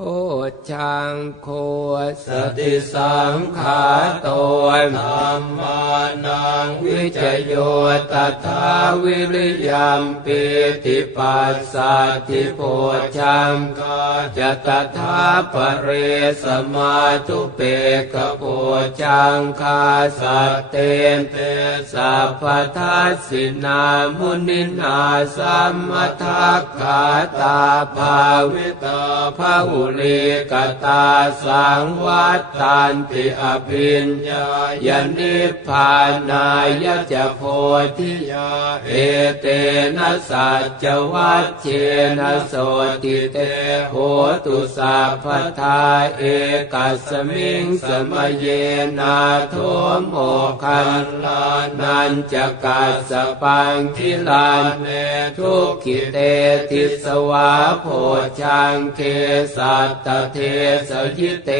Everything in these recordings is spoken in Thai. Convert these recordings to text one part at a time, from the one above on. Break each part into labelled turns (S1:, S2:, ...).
S1: โอชังโคส
S2: ติสังขาโต
S1: ธร
S2: ธร
S1: ร
S2: มาน
S1: วิจโยตถาวิริยมปิติปัสสัติโพชัง
S2: กา
S1: จตถาปเรสมาตุเปกโพชังคาสัตเตน
S2: เต
S1: สัพพทัสสินามุนินาสัมมทักขาตาภาวิ
S2: วิตา
S1: ภาหุลีกตาสังวัตตันติอภินญายนิพพานายจะโพธิ
S2: ยา
S1: เอเตนะสัจวัชเชนะโสติเตโหตุสัพพทาเอกัสมิงสมเยนาโทโมคันลานันจะกัสสปังคิลานเนทุกขิเตทิสวาโพชังเคสัตตเทสยิเต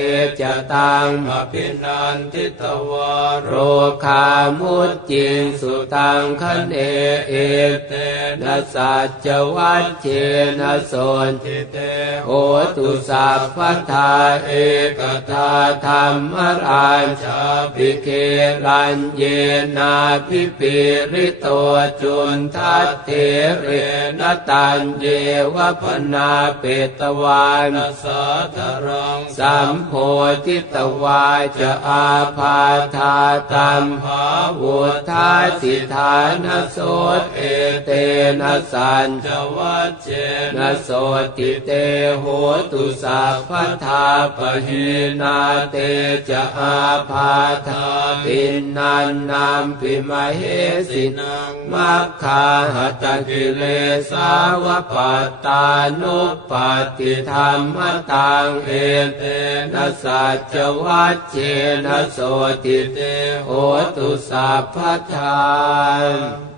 S1: จะตัง
S2: อภินันทิตว
S1: โรคามุจิงสุตังคะเนเอเตนะสัจวัชเชนะโสน
S2: ทิเต
S1: โหตุสัพพทาเอกทาธรรมราชาภิเครัญเยนาพิปิริโตจุนทัตเถเรนตันเยวพนาเปตวาน
S2: นัสสะทรัง
S1: สัมโพธิตวาจะอาพาธาตัมหาวธาสิธานโสตเอเตนะสัญ
S2: จวัชเช
S1: นะโสติเตโหตุสัพพทาปหินาเตจะอาพาธาตินนันนามปิมเหสิ
S2: นัง
S1: มัคคาหตกิเลสาวปัตตานุปาติธรรมตังเอเตนะสัจวัชเชนะโสติเตโหตุสัพพทาน